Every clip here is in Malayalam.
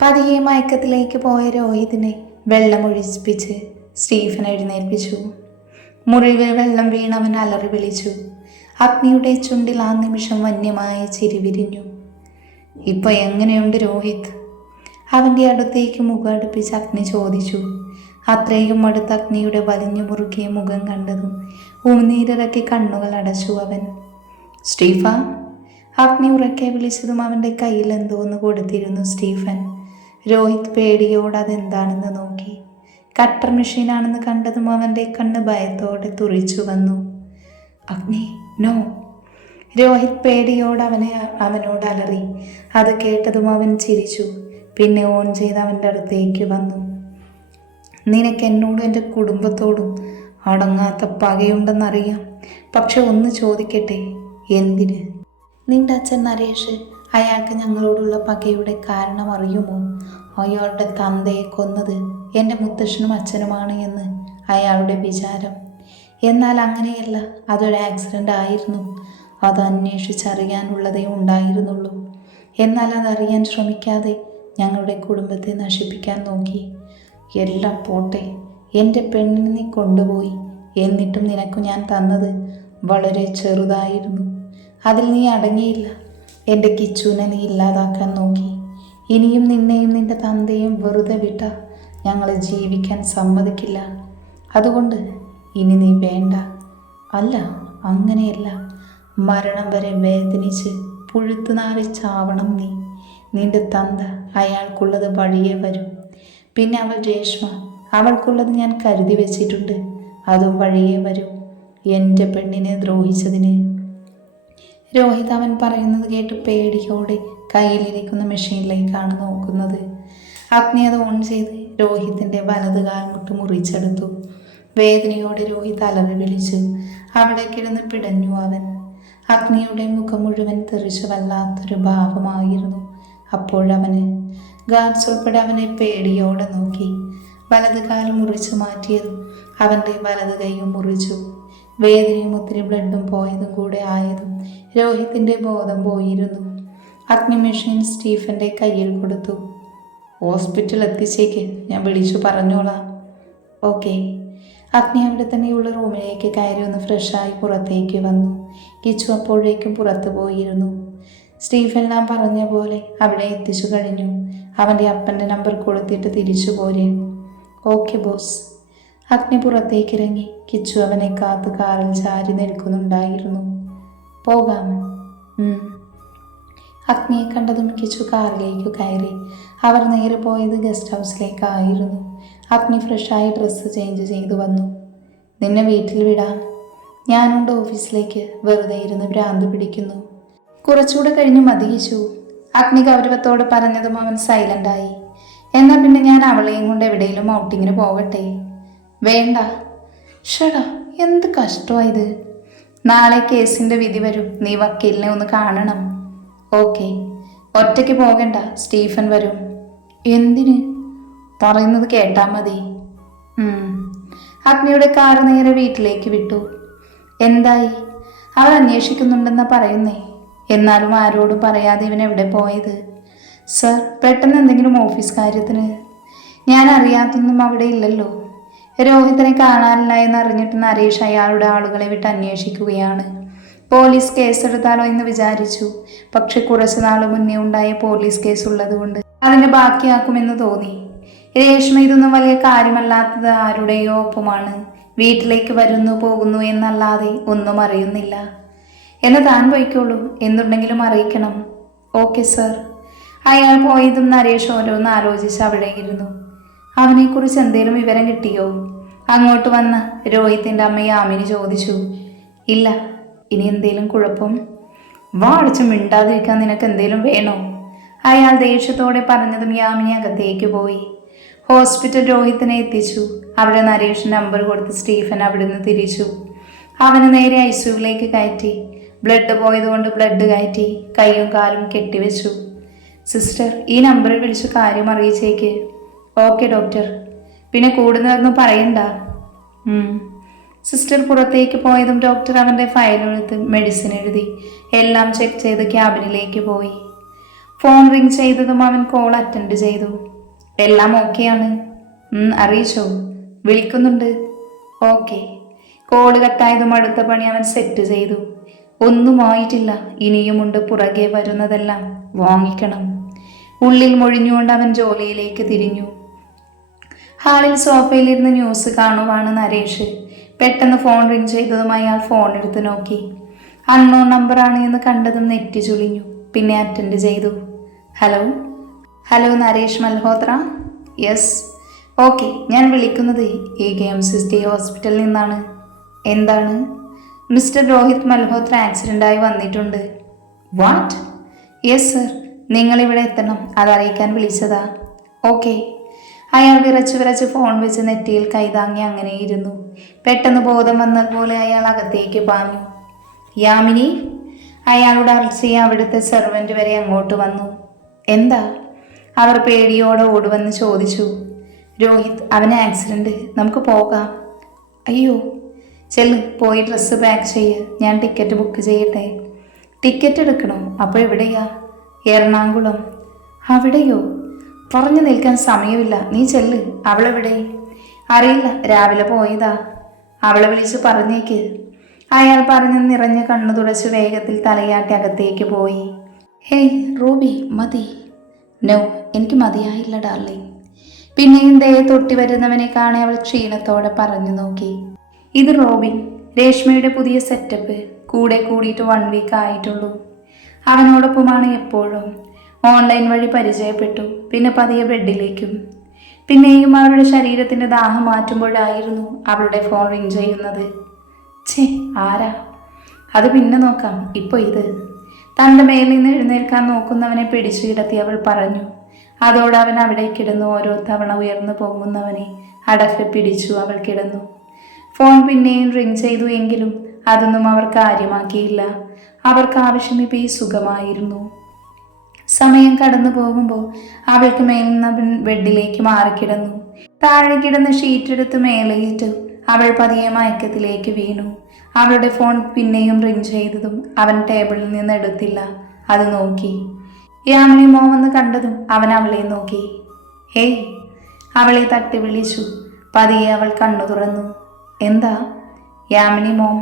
പതിയെ മയക്കത്തിലേക്ക് പോയ രോഹിതിനെ വെള്ളമൊഴിപ്പിച്ച് സ്റ്റീഫൻ എഴുന്നേൽപ്പിച്ചു. മുറിവിൽ വെള്ളം വീണവൻ അലറി വിളിച്ചു. അഗ്നിയുടെ ചുണ്ടിൽ ആ നിമിഷം വന്യമായ ചിരി വിരിഞ്ഞു. ഇപ്പൊ എങ്ങനെയുണ്ട് രോഹിത്? അവൻ്റെ അടുത്തേക്ക് മുഖം അടുപ്പിച്ച് അഗ്നി ചോദിച്ചു. അത്രയും അടുത്ത് അഗ്നിയുടെ വലിഞ്ഞു മുറുക്കിയ മുഖം കണ്ടതും ഉമിനീരിറക്കി കണ്ണുകൾ അടച്ചു അവൻ. സ്റ്റീഫ! അഗ്നി ഉറക്കെ വിളിച്ചതും അവൻ്റെ കയ്യിൽ എന്തോന്ന് കൊടുത്തിരുന്നു സ്റ്റീഫൻ. രോഹിത് പേടിയോട് അതെന്താണെന്ന് നോക്കി. കട്ടർ മെഷീനാണെന്ന് കണ്ടതും അവൻ്റെ കണ്ണ് ഭയത്തോടെ തുറിച്ചു വന്നു. അഗ്നി, നോ! രോഹിത് പേടിയോട് അവനോട് അലറി. അത് കേട്ടതും അവൻ ചിരിച്ചു. പിന്നെ ഓൺ ചെയ്ത് അവൻ്റെ അടുത്തേക്ക് വന്നു. നിനക്ക് എന്നോടും എൻ്റെ കുടുംബത്തോടും അടങ്ങാത്ത പകയുണ്ടെന്നറിയാം. പക്ഷെ ഒന്ന് ചോദിക്കട്ടെ, എന്തിന്? നിന്റെ അച്ഛൻ നരേഷ്, അയാൾക്ക് ഞങ്ങളോടുള്ള പകയുടെ കാരണം അറിയുമോ? അയാളുടെ തന്തയെ കൊന്നത് എൻ്റെ മുത്തശ്ശനും അച്ഛനുമാണ് എന്ന് അയാളുടെ വിചാരം. എന്നാൽ അങ്ങനെയല്ല, അതൊരു ആക്സിഡൻ്റ് ആയിരുന്നു. അത് അന്വേഷിച്ചറിയാനുള്ളതേ ഉണ്ടായിരുന്നുള്ളൂ. എന്നാൽ അതറിയാൻ ശ്രമിക്കാതെ ഞങ്ങളുടെ കുടുംബത്തെ നശിപ്പിക്കാൻ നോക്കി. എല്ലാം പോട്ടെ, എൻ്റെ പെണ്ണിനെ നീ കൊണ്ടുപോയി. എന്നിട്ടും നിനക്ക് ഞാൻ തന്നത് വളരെ ചെറുതായിരുന്നു. അതിൽ നീ അടങ്ങിയില്ല. എൻ്റെ കിച്ചുവിനെ നീ ഇല്ലാതാക്കാൻ നോക്കി. ഇനിയും നിന്നെയും നിൻ്റെ തന്തയും വെറുതെ വിട്ട ഞങ്ങളെ ജീവിക്കാൻ സമ്മതിക്കില്ല. അതുകൊണ്ട് ഇനി നീ വേണ്ട. അല്ല, അങ്ങനെയല്ല. മരണം വരെ വേദനിച്ച് പുഴുത്തുനാറി ചാവണം നീ. നിന്റെ തന്ത അയാൾക്കുള്ളത് വഴിയേ വരും. പിന്നെ അവൾ രേഷ്മ, അവൾക്കുള്ളത് ഞാൻ കരുതി വെച്ചിട്ടുണ്ട്. അതും വഴിയേ വരും. എൻ്റെ പെണ്ണിനെ ദ്രോഹിച്ചതിന്. രോഹിത് അവൻ പറയുന്നത് കേട്ട് പേടിയോടെ കയ്യിലിരിക്കുന്ന മെഷീനിലേക്കാണ് നോക്കുന്നത്. അഗ്നി അത് ഓൺ ചെയ്ത് രോഹിത്തിൻ്റെ വലത് കാൽമുട്ട് മുറിച്ചെടുത്തു. വേദനയോടെ രോഹിത് അലറി വിളിച്ചു. അവിടെ കിടന്ന് പിടഞ്ഞു അവൻ. അഗ്നിയുടെ മുഖം മുഴുവൻ തെറിച്ച വല്ലാത്തൊരു ഭാവമായിരുന്നു അപ്പോഴവന്. ഗാർഡ്സ് ഉൾപ്പെടെ അവനെ പേടിയോടെ നോക്കി. വലത് കാൽ മുറിച്ചു മാറ്റിയതും അവൻ്റെ വലത് കൈയും മുറിച്ചു. വേദനയും ഒത്തിരി ബ്ലഡും പോയതും കൂടെ ആയതും രോഹിത്തിൻ്റെ ബോധം പോയിരുന്നു. അഗ്നി മെഷീൻ സ്റ്റീഫൻ്റെ കയ്യിൽ കൊടുത്തു. ഹോസ്പിറ്റൽ എത്തിച്ചേക്ക്, ഞാൻ വിളിച്ചു പറഞ്ഞോളാം. ഓക്കെ. അഗ്നി അവിടെ തന്നെയുള്ള റൂമിലേക്ക് കയറി ഒന്ന് ഫ്രഷായി പുറത്തേക്ക് വന്നു. കിച്ചു അപ്പോഴേക്കും പുറത്തു പോയിരുന്നു. സ്റ്റീഫൻ ഞാൻ പറഞ്ഞ പോലെ അവിടെ എത്തിച്ചു കഴിഞ്ഞു. അവൻ്റെ അപ്പൻ്റെ നമ്പർ കൊടുത്തിട്ട് തിരിച്ചു പോരെ. Okay boss. അഗ്നി പുറത്തേക്ക് ഇറങ്ങി. കിച്ചു അവനെ കാത്ത് കാറിൽ ചാരി നിൽക്കുന്നുണ്ടായിരുന്നു. പോകാം. അഗ്നിയെ കണ്ടതും കിച്ചു കാറിലേക്ക് കയറി. അവർ നേരെ പോയത് ഗസ്റ്റ് ഹൗസിലേക്കായിരുന്നു. അഗ്നി ഫ്രഷായി ഡ്രസ്സ് ചേഞ്ച് ചെയ്തു വന്നു. നിന്നെ വീട്ടിൽ വിടാം. ഞാനുണ്ട് ഓഫീസിലേക്ക്. വെറുതെ ഇരുന്ന് ഭ്രാന്ത് പിടിക്കുന്നു. കുറച്ചുകൂടെ കഴിഞ്ഞു മതി കിച്ചു. അഗ്നി ഗൗരവത്തോട് പറഞ്ഞതും അവൻ സൈലൻ്റായി. എന്നാൽ പിന്നെ ഞാൻ അവളെയും കൊണ്ട് എവിടെയെങ്കിലും ഔട്ടിങ്ങിന് പോകട്ടെ. വേണ്ട. ഷടാ, എന്ത് കഷ്ടമായത്. നാളെ കേസിൻ്റെ വിധി വരും. നീ വക്കീലിനെ ഒന്ന് കാണണം. ഓക്കെ. ഒറ്റയ്ക്ക് പോകണ്ട, സ്റ്റീഫൻ വരും. എന്തിന്? പറയുന്നത് കേട്ടാൽ മതി. അഗ്നിയുടെ കാറ് നേരെ വീട്ടിലേക്ക് വിട്ടു. എന്തായി? അവൾ അന്വേഷിക്കുന്നുണ്ടെന്നാ പറയുന്നേ. എന്നാലും ആരോടും പറയാതെ ഇവൻ എവിടെ പോയത്? സർ, പെട്ടെന്ന് എന്തെങ്കിലും ഓഫീസ് കാര്യത്തിന്? ഞാൻ അറിയാത്തൊന്നും അവിടെ ഇല്ലല്ലോ. രോഹിത്തിനെ കാണാനില്ല എന്നറിഞ്ഞിട്ട് നരേഷ് അയാളുടെ ആളുകളെ വിട്ട് അന്വേഷിക്കുകയാണ്. പോലീസ് കേസെടുത്താലോ എന്ന് വിചാരിച്ചു. പക്ഷെ കുറച്ചു നാൾ മുന്നേ ഉണ്ടായ പോലീസ് കേസ് ഉള്ളതുകൊണ്ട് അതിനെ ബാക്കിയാക്കുമെന്ന് തോന്നി. രേഷ്മ ഇതൊന്നും വലിയ കാര്യമല്ലാത്തത് ആരുടെയോ ഒപ്പമാണ്. വീട്ടിലേക്ക് വരുന്നു പോകുന്നു എന്നല്ലാതെ ഒന്നും അറിയുന്നില്ല. എന്നെ താൻ പോയിക്കോളൂ. എന്തുണ്ടെങ്കിലും അറിയിക്കണം. Okay sir. അയാൾ പോയതും നരേഷ് ഓരോന്ന് ആലോചിച്ച് അവിടെ ഇരുന്നു. അവനെക്കുറിച്ച് എന്തേലും വിവരം കിട്ടിയോ? അങ്ങോട്ട് വന്ന രോഹിത്തിൻ്റെ അമ്മ യാമിനി ചോദിച്ചു. ഇല്ല. ഇനി എന്തേലും കുഴപ്പം? വാടിച്ച് മിണ്ടാതിരിക്കാൻ നിനക്ക് എന്തേലും വേണോ? അയാൾ ദേഷ്യത്തോടെ പറഞ്ഞതും യാമിനി അകത്തേക്ക് പോയി. ഹോസ്പിറ്റൽ രോഹിത്തിനെ എത്തിച്ചു. അവിടെ നരേഷ് നമ്പർ കൊടുത്ത് സ്റ്റീഫൻ അവിടുന്ന് തിരിച്ചു. അവന് നേരെ ഐസിയുവിലേക്ക് കയറ്റി. ബ്ലഡ് പോയതുകൊണ്ട് ബ്ലഡ് കയറ്റി കൈയും കാലും കെട്ടിവെച്ചു. സിസ്റ്റർ, ഈ നമ്പറിൽ വിളിച്ച് കാര്യം അറിയിച്ചേക്ക്. Okay doctor. പിന്നെ കൂടുതലൊന്നും പറയണ്ട. സിസ്റ്റർ പുറത്തേക്ക് പോയതും ഡോക്ടർ അവൻ്റെ ഫയലെടുത്ത് മെഡിസിൻ എഴുതി എല്ലാം ചെക്ക് ചെയ്ത് ക്യാബിനിലേക്ക് പോയി. ഫോൺ റിങ് ചെയ്തതും അവൻ കോൾ അറ്റൻഡ് ചെയ്തു. എല്ലാം ഓക്കെയാണ്. അറിയിച്ചോ? വിളിക്കുന്നുണ്ട്. ഓക്കെ. കോള് കട്ടായതും അടുത്ത പണി അവൻ സെറ്റ് ചെയ്തു. ഒന്നും ആയിട്ടില്ല, ഇനിയുമുണ്ട് പുറകെ വരുന്നതെല്ലാം വാങ്ങിക്കണം. ഉള്ളിൽ മൊഴിഞ്ഞുകൊണ്ട് അവൻ ജോലിയിലേക്ക് തിരിഞ്ഞു. ഹാളിൽ സോഫയിലിരുന്ന് ന്യൂസ് കാണുവാണ് നരേഷ്. പെട്ടെന്ന് ഫോൺ റിങ് ചെയ്തതും അയാൾ ഫോൺ എടുത്ത് നോക്കി. അൺനോൺ നമ്പറാണ് എന്ന് കണ്ടതും നെറ്റി ചുളിഞ്ഞു. പിന്നെ അറ്റൻഡ് ചെയ്തു. Hello. Hello, Naresh Malhotra? Yes. Okay, ഞാൻ വിളിക്കുന്നത് ഈ KMCT ഹോസ്പിറ്റലിൽ നിന്നാണ്. എന്താണ്? മിസ്റ്റർ രോഹിത് മൽഹോത്ര ആക്സിഡൻ്റായി വന്നിട്ടുണ്ട്. വാട്ട്? യെസ് സർ, നിങ്ങളിവിടെ എത്തണം, അതറിയിക്കാൻ വിളിച്ചതാ. ഓക്കെ. അയാൾ വിറച്ച് ഫോൺ വെച്ച് നെറ്റിയിൽ കൈതാങ്ങി അങ്ങനെ ഇരുന്നു. പെട്ടെന്ന് ബോധം വന്നതുപോലെ അയാൾ അകത്തേക്ക് പാഞ്ഞു. യാമിനി? അയാളുടെ അർച്ചയെ അവിടുത്തെ സെർവൻ്റ് വരെ അങ്ങോട്ട് വന്നു. എന്താ? അവർ പേടിയോടെ ഓടുവെന്ന് ചോദിച്ചു. രോഹിത്, അവന് ആക്സിഡൻറ്റ്, നമുക്ക് പോകാം. അയ്യോ. ചെല്ല്, പോയി ഡ്രസ്സ് പാക്ക് ചെയ്യ്, ഞാൻ ടിക്കറ്റ് ബുക്ക് ചെയ്യട്ടെ. ടിക്കറ്റ് എടുക്കണോ? അപ്പോൾ എവിടെയാ? എറണാകുളം. അവിടെയോ? പറഞ്ഞു നിൽക്കാൻ സമയമില്ല, നീ ചെല്ല്. അവളെവിടെ? അറിയില്ല, രാവിലെ പോയതാ. അവളെ വിളിച്ച് പറഞ്ഞേക്ക്. അയാൾ പറഞ്ഞ് നിറഞ്ഞ കണ്ണു തുടച്ച് വേഗത്തിൽ തലയാട്ടി അകത്തേക്ക് പോയി. ഹേയ് റൂബി, മതി. നോ, എനിക്ക് മതിയായില്ല ഡാർലിംഗ്. പിന്നെയും ദയെ തൊട്ടി വരുന്നവനെ കാണെ അവൾ ക്ഷീണത്തോടെ പറഞ്ഞു നോക്കി. ഇത് റോബിൻ, രേഷ്മയുടെ പുതിയ സെറ്റപ്പ്. കൂടെ കൂടിയിട്ട് 1 വീക്ക് ആയിട്ടുള്ളൂ. അവനോടൊപ്പമാണ് എപ്പോഴും. ഓൺലൈൻ വഴി പരിചയപ്പെട്ടു, പിന്നെ പതിയെ ബെഡിലേക്കും. പിന്നെയും അവരുടെ ശരീരത്തിൻ്റെ ദാഹം മാറ്റുമ്പോഴായിരുന്നു അവളുടെ ഫോൺ റിങ് ചെയ്യുന്നത്. ഛേ, ആരാ? അത് പിന്നെ നോക്കാം, ഇപ്പോൾ ഇത്. തൻ്റെ മേലിൽ നിന്ന് എഴുന്നേൽക്കാൻ നോക്കുന്നവനെ പിടിച്ചു കിടത്തി അവൾ പറഞ്ഞു. അതോടെ അവൻ അവിടെ കിടന്നു ഓരോ തവണ ഉയർന്നു പോകുന്നവനെ അടക്കി പിടിച്ചു അവൾ കിടന്നു. ഫോൺ പിന്നെയും റിങ് ചെയ്തു, എങ്കിലും അതൊന്നും അവർ കാര്യമാക്കിയില്ല. അവർക്ക് ആവശ്യം ഇപ്പോൾ ഈ സുഖമായിരുന്നു. സമയം കടന്നു പോകുമ്പോൾ അവൾക്ക് മേലിന്ന് ബെഡിലേക്ക് മാറിക്കിടന്നു. താഴെ കിടന്ന് ഷീറ്റെടുത്ത് മേലെയിട്ടു അവൾ പതിയെ മയക്കത്തിലേക്ക് വീണു. അവളുടെ ഫോൺ പിന്നെയും റിങ് ചെയ്തതും അവൻ ടേബിളിൽ നിന്ന് എടുത്തില്ല. അത് നോക്കി. യാമിനി മോമെന്ന് കണ്ടതും അവൻ അവളെ നോക്കി. ഹേയ്, അവളെ തട്ടി വിളിച്ചു. പതിയെ അവൾ കണ്ണു തുറന്നു. എന്താ? യാമിനി മോം.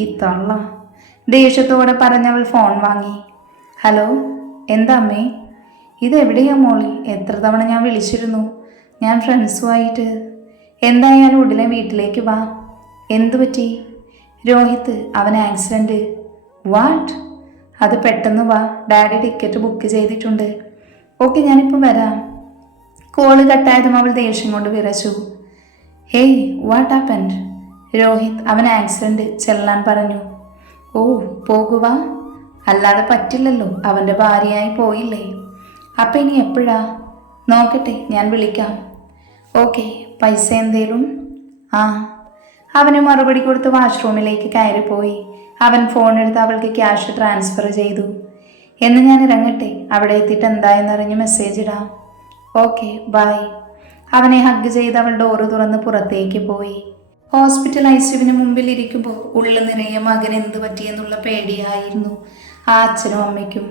ഈ തള്ള, ദേഷ്യത്തോടെ പറഞ്ഞവൾ ഫോൺ വാങ്ങി. ഹലോ, എന്താ അമ്മേ? ഇതെവിടെയാ മോളി? എത്ര തവണ ഞാൻ വിളിച്ചിരുന്നു. ഞാൻ ഫ്രണ്ട്സുമായിട്ട്. എന്തായാലും ഉടനെ വീട്ടിലേക്ക് വാ. എന്തു പറ്റി? രോഹിത്, അവൻ ആക്സിഡൻറ്റ്. വാട്ട്? അത് പെട്ടെന്ന് വാ, ഡാഡി ടിക്കറ്റ് ബുക്ക് ചെയ്തിട്ടുണ്ട്. ഓക്കെ, ഞാനിപ്പോൾ വരാം. കോള് കട്ടായതും അവൾ ദേഷ്യം കൊണ്ട് വിറച്ചു. Hey, what happened? രോഹിത്, അവൻ ആക്സിഡൻറ്റ്, ചെല്ലാൻ പറഞ്ഞു. ഓ, പോകുക? അല്ലാതെ പറ്റില്ലല്ലോ, അവൻ്റെ ഭാര്യയായി പോയില്ലേ. അപ്പം ഇനി എപ്പോഴാ? നോക്കട്ടെ, ഞാൻ വിളിക്കാം. ഓക്കെ, പൈസ എന്തേലും? ആ. അവന് മറുപടി കൊടുത്ത് വാഷ്റൂമിലേക്ക് കയറിപ്പോയി. അവൻ ഫോൺ എടുത്ത് അവൾക്ക് ക്യാഷ് ട്രാൻസ്ഫർ ചെയ്തു. എന്ന് ഞാൻ ഇറങ്ങട്ടെ, അവിടെ എത്തിയിട്ട് എന്തായെന്നറിഞ്ഞ് മെസ്സേജ് ഇടാം. Okay, bye. അവനെ ഹഗ് ചെയ്ത് അവൾ ഡോറ് തുറന്ന് പുറത്തേക്ക് പോയി. ഹോസ്പിറ്റൽ ഐസിയുവിന് മുമ്പിൽ ഇരിക്കുമ്പോൾ ഉള്ളു നിറയെ മകൻ എന്ത് പറ്റിയെന്നുള്ള പേടിയായിരുന്നു ആ അച്ഛനും അമ്മയ്ക്കും.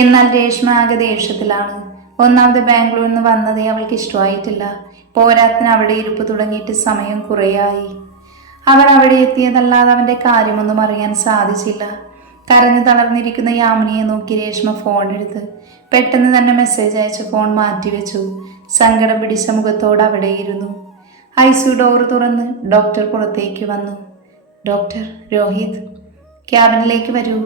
എന്നാൽ രേഷ്മ ആകെ ദേഷ്യത്തിലാണ്. ഒന്നാമത് ബാംഗ്ലൂരിൽ നിന്ന് വന്നതേ അവൾക്ക് ഇഷ്ടമായിട്ടില്ല. പോരാത്തിന് അവിടെ ഇരിപ്പ് തുടങ്ങിയിട്ട് സമയം കുറേയായി. അവൾ അവിടെ എത്തിയതല്ലാതെ അവൻ്റെ കാര്യമൊന്നും അറിയാൻ സാധിച്ചില്ല. കരഞ്ഞു തളർന്നിരിക്കുന്ന യാമിനിയെ നോക്കി രേഷ്മ ഫോൺ എടുത്ത് പെട്ടെന്ന് തന്നെ മെസ്സേജ് അയച്ച് ഫോൺ മാറ്റിവെച്ചു. സങ്കടം പിടിച്ച മുഖത്തോടെ അവിടെ ഇരുന്നു. ഐസിയു ഡോറ് തുറന്ന് ഡോക്ടർ പുറത്തേക്ക് വന്നു. ഡോക്ടർ രോഹിത്, ക്യാബിനിലേക്ക് വരൂ.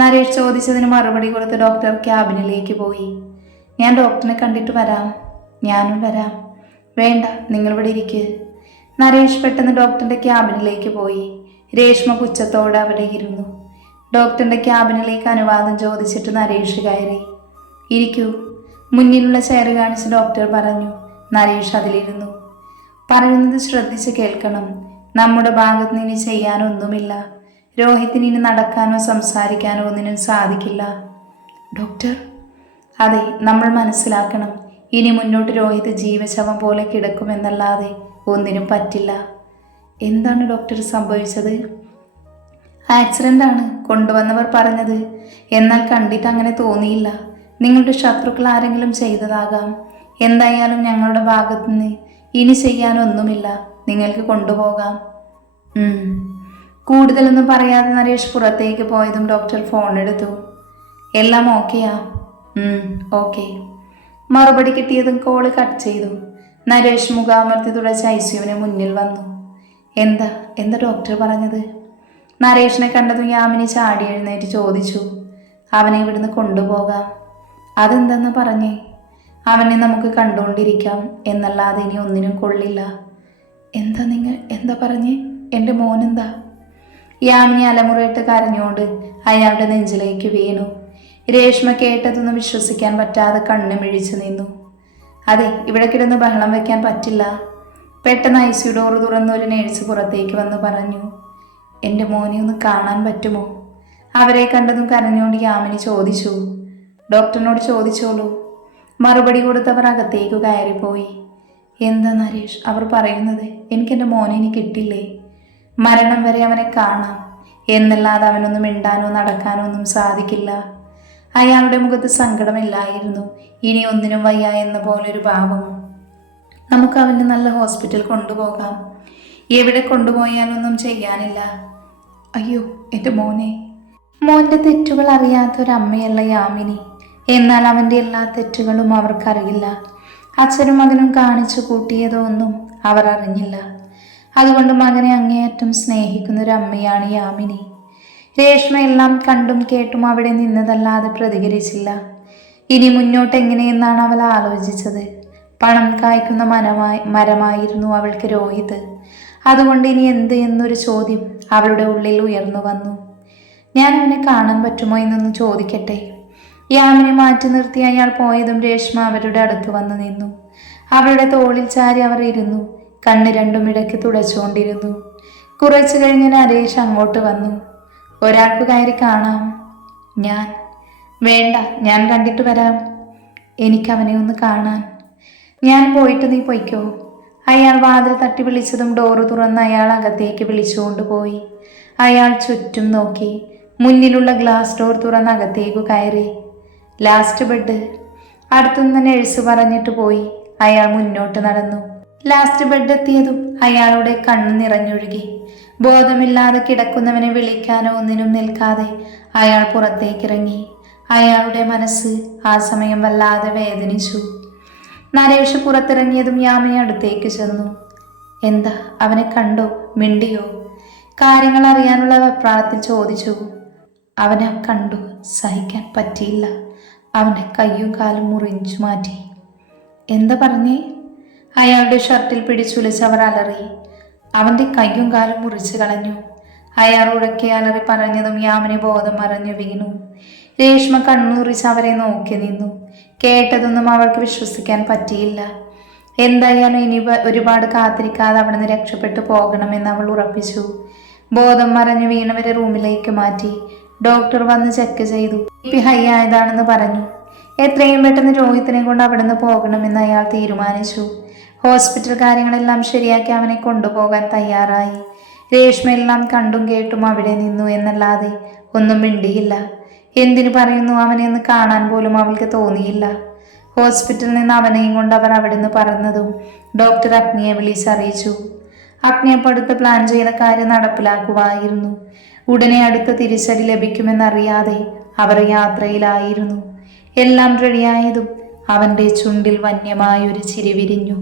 നരേഷ് ചോദിച്ചതിന് മറുപടി കൊടുത്ത് ഡോക്ടർ ക്യാബിനിലേക്ക് പോയി. ഞാൻ ഡോക്ടറിനെ കണ്ടിട്ട് വരാം. ഞാനും വരാം. വേണ്ട, നിങ്ങളിവിടെ ഇരിക്ക്. നരേഷ് പെട്ടെന്ന് ഡോക്ടറിൻ്റെ ക്യാബിനിലേക്ക് പോയി. രേഷ്മ പുച്ഛത്തോടെ അവിടെ ഇരുന്നു. ഡോക്ടറിൻ്റെ ക്യാബിനിലേക്ക് അനുവാദം ചോദിച്ചിട്ട് നരേഷ് കയറി. ഇരിക്കൂ, മുന്നിലുള്ള ചെയർ കാണിച്ച് ഡോക്ടർ പറഞ്ഞു. നരേഷ് അതിലിരുന്നു. പറയുന്നത് ശ്രദ്ധിച്ച് കേൾക്കണം. നമ്മുടെ ഭാഗത്ത് നിന്ന് ചെയ്യാനൊന്നുമില്ല. രോഹിത്തിന് ഇനി നടക്കാനോ സംസാരിക്കാനോ ഒന്നിനും സാധിക്കില്ല. ഡോക്ടർ? അതെ, നമ്മൾ മനസ്സിലാക്കണം. ഇനി മുന്നോട്ട് രോഹിത് ജീവശവം പോലെ കിടക്കുമെന്നല്ലാതെ ഒന്നിനും പറ്റില്ല. എന്താണ് ഡോക്ടർ സംഭവിച്ചത്? ആക്സിഡൻ്റ് ആണ് കൊണ്ടുവന്നവർ പറഞ്ഞത്. എന്നാൽ കണ്ടിട്ട് അങ്ങനെ തോന്നിയില്ല. നിങ്ങളുടെ ശത്രുക്കൾ ആരെങ്കിലും ചെയ്തതാകാം. എന്തായാലും ഞങ്ങളുടെ ഭാഗത്തുനിന്ന് ഇനി ചെയ്യാനൊന്നുമില്ല. നിങ്ങൾക്ക് കൊണ്ടുപോകാം. കൂടുതലൊന്നും പറയാതെ നരേഷ് പുറത്തേക്ക് പോയതും ഡോക്ടർ ഫോൺ എടുത്തു. എല്ലാം ഓക്കെയാ? ഓക്കെ. മറുപടി കിട്ടിയതും കോള് കട്ട് ചെയ്തു. നരേഷ് മുഖാമർത്തി തുടച്ച് ഐസിയുവിന് മുന്നിൽ വന്നു. എന്താ എന്താ ഡോക്ടർ പറഞ്ഞത്? നരേഷിനെ കണ്ടതും യാമിനി ചാടി എഴുന്നേറ്റ് ചോദിച്ചു. അവനെ ഇവിടുന്ന് കൊണ്ടുപോകാം. അതെന്തെന്ന് പറഞ്ഞേ? അവനെ നമുക്ക് കണ്ടുകൊണ്ടിരിക്കാം എന്നല്ലാതെ ഇനി ഒന്നിനും കൊള്ളില്ല. എന്താ നിങ്ങൾ എന്താ പറഞ്ഞേ? എൻ്റെ മോനെന്താ? യാമിനി അലമുറയിട്ട് കരഞ്ഞുകൊണ്ട് അയാളുടെ നെഞ്ചിലേക്ക് വീണു. രേഷ്മ കേട്ടതൊന്നും വിശ്വസിക്കാൻ പറ്റാതെ കണ്ണ് മിഴിച്ചു നിന്നു. അതെ, ഇവിടെ കിടന്ന് ബഹളം വയ്ക്കാൻ പറ്റില്ല. പെട്ടെന്ന് ഐസിയു ഡോറ് തുറന്ന് ഒരു നേഴ്സ് പുറത്തേക്ക് വന്ന് പറഞ്ഞു. എൻ്റെ മോനെ ഒന്ന് കാണാൻ പറ്റുമോ? അവരെ കണ്ടതും കരഞ്ഞുകൊണ്ട് യാമിനി ചോദിച്ചു. ഡോക്ടറിനോട് ചോദിച്ചോളൂ. മറുപടി കൊടുത്തവർ അകത്തേക്ക് കയറിപ്പോയി. എന്താ നരേഷ് അവർ പറയുന്നത്? എനിക്കെൻ്റെ മോനെ ഇനി കിട്ടില്ലേ? മരണം വരെ അവനെ കാണാം എന്നല്ലാതെ അവനൊന്നും മിണ്ടാനോ നടക്കാനോ ഒന്നും സാധിക്കില്ല. അയാളുടെ മുഖത്ത് സങ്കടമില്ലായിരുന്നു. ഇനി ഒന്നിനും വയ്യ എന്ന പോലൊരു ഭാവം. നമുക്ക് അവന് നല്ല ഹോസ്പിറ്റൽ കൊണ്ടുപോകാം. എവിടെ കൊണ്ടുപോയാലൊന്നും ചെയ്യാനില്ല. അയ്യോ എൻ്റെ മോനെ. മോൻ്റെ തെറ്റുകൾ അറിയാത്തൊരമ്മയല്ല യാമിനി. എന്നാൽ അവൻ്റെ എല്ലാ തെറ്റുകളും അവർക്കറിയില്ല. അച്ഛനും മകനും കാണിച്ചു കൂട്ടിയതോ ഒന്നും അവർ അറിഞ്ഞില്ല. അതുകൊണ്ട് മകനെ അങ്ങേയറ്റം സ്നേഹിക്കുന്ന ഒരു അമ്മയാണ് യാമിനി. രേഷ്മ എല്ലാം കണ്ടും കേട്ടും അവിടെ നിന്നതല്ലാതെ പ്രതികരിച്ചില്ല. ഇനി മുന്നോട്ട് എങ്ങനെയെന്നാണ് അവൾ ആലോചിച്ചത്. പണം കായ്ക്കുന്ന മരമായിരുന്നു അവൾക്ക് രോഹിത്. അതുകൊണ്ട് ഇനി എന്ത് എന്നൊരു ചോദ്യം അവളുടെ ഉള്ളിൽ ഉയർന്നു വന്നു. ഞാൻ അവനെ കാണാൻ പറ്റുമോ എന്നൊന്ന് ചോദിക്കട്ടെ? യാമിനെ മാറ്റി നിർത്തി അയാൾ പോയതും രേഷ്മ അവരുടെ അടുത്ത് വന്നു നിന്നു. അവളുടെ തോളിൽ ചാരി അവർ ഇരുന്നു. കണ്ണ് രണ്ടും ഇടയ്ക്ക് തുടച്ചുകൊണ്ടിരുന്നു. കുറച്ചു കഴിഞ്ഞ് നരേഷ് അങ്ങോട്ട് വന്നു. ഒരാൾക്ക് കയറി കാണാം. ഞാൻ വേണ്ട, ഞാൻ കണ്ടിട്ട് വരാം. എനിക്കവനെ ഒന്ന് കാണാൻ. ഞാൻ പോയിട്ട് നീ പൊയ്ക്കോ. അയാൾ വാതിൽ തട്ടി വിളിച്ചതും ഡോറ് തുറന്ന് അയാൾ അകത്തേക്ക് വിളിച്ചുകൊണ്ടുപോയി. അയാൾ ചുറ്റും നോക്കി. മുന്നിലുള്ള ഗ്ലാസ് ഡോർ തുറന്ന് അകത്തേക്ക് കയറി. ലാസ്റ്റ് ബെഡ് അടുത്തുനിന്ന് നഴ്സ് പറഞ്ഞിട്ട് പോയി. അയാൾ മുന്നോട്ട് നടന്നു. ലാസ്റ്റ് ബെഡ് എത്തിയതും അയാളുടെ കണ്ണ് നിറഞ്ഞൊഴുകി. ബോധമില്ലാതെ കിടക്കുന്നവനെ വിളിക്കാനോ ഒന്നിനും നിൽക്കാതെ അയാൾ പുറത്തേക്കിറങ്ങി. അയാളുടെ മനസ്സ് ആ സമയം വല്ലാതെ വേദനിച്ചു. നരേഷ് പുറത്തിറങ്ങിയതും യാമിനി അടുത്തേക്ക് ചെന്നു. എന്താ, അവനെ കണ്ടോ? മിണ്ടിയോ? കാര്യങ്ങൾ അറിയാനുള്ള വെപ്രാളത്തിൽ ചോദിച്ചു. അവനെ കണ്ടു. സഹിക്കാൻ പറ്റിയില്ല. അവൻ്റെ കയ്യും കാലും മുറിച്ചു മാറ്റി. എന്താ പറഞ്ഞേ? അയാളുടെ ഷർട്ടിൽ പിടിച്ചുലിച്ച് അവർ അലറി. അവൻ്റെ കയ്യും കാലും മുറിച്ചു കളഞ്ഞു. അയാൾ ഉറക്കെ അലറി പറഞ്ഞതും യാമിനി ബോധം മറഞ്ഞു വീണു. രേഷ്മ കണ്ണുറിച്ച് അവരെ നോക്കി നിന്നു. കേട്ടതൊന്നും അവൾക്ക് വിശ്വസിക്കാൻ പറ്റിയില്ല. എന്തായാലും ഇനി ഒരുപാട് കാത്തിരിക്കാതെ അവിടെ നിന്ന് രക്ഷപ്പെട്ടു പോകണമെന്ന് അവൾ ഉറപ്പിച്ചു. ബോധം മറഞ്ഞു വീണവരെ റൂമിലേക്ക് മാറ്റി. ഡോക്ടർ വന്ന് ചെക്ക് ചെയ്തു. ബി.പി ഹൈ ആയതാണെന്ന് പറഞ്ഞു. എത്രയും പെട്ടെന്ന് രോഹിത്തിനെ കൊണ്ട് അവിടെ നിന്ന് പോകണമെന്ന് അയാൾ തീരുമാനിച്ചു. ഹോസ്പിറ്റൽ കാര്യങ്ങളെല്ലാം ശരിയാക്കി അവനെ കൊണ്ടുപോകാൻ തയ്യാറായി. രേഷ്മ എല്ലാം കണ്ടും കേട്ടും അവിടെ നിന്നു എന്നല്ലാതെ ഒന്നും മിണ്ടിയില്ല. എന്തിനു പറയുന്നു, അവനെ ഒന്ന് കാണാൻ പോലും അവൾക്ക് തോന്നിയില്ല. ഹോസ്പിറ്റലിൽ നിന്ന് അവനെയും കൊണ്ട് അവർ അവിടെ നിന്ന് പറന്നതും ഡോക്ടർ അഗ്നിയെ വിളിച്ചറിയിച്ചു. അഗ്നി അപ്പോൾ അടുത്ത് പ്ലാൻ ചെയ്ത കാര്യം നടപ്പിലാക്കുമായിരുന്നു. ഉടനെ അടുത്ത തിരിച്ചടി ലഭിക്കുമെന്നറിയാതെ അവർ യാത്രയിലായിരുന്നു. എല്ലാം റെഡിയായതും അവൻ്റെ ചുണ്ടിൽ വന്യമായൊരു ചിരി വിരിഞ്ഞു.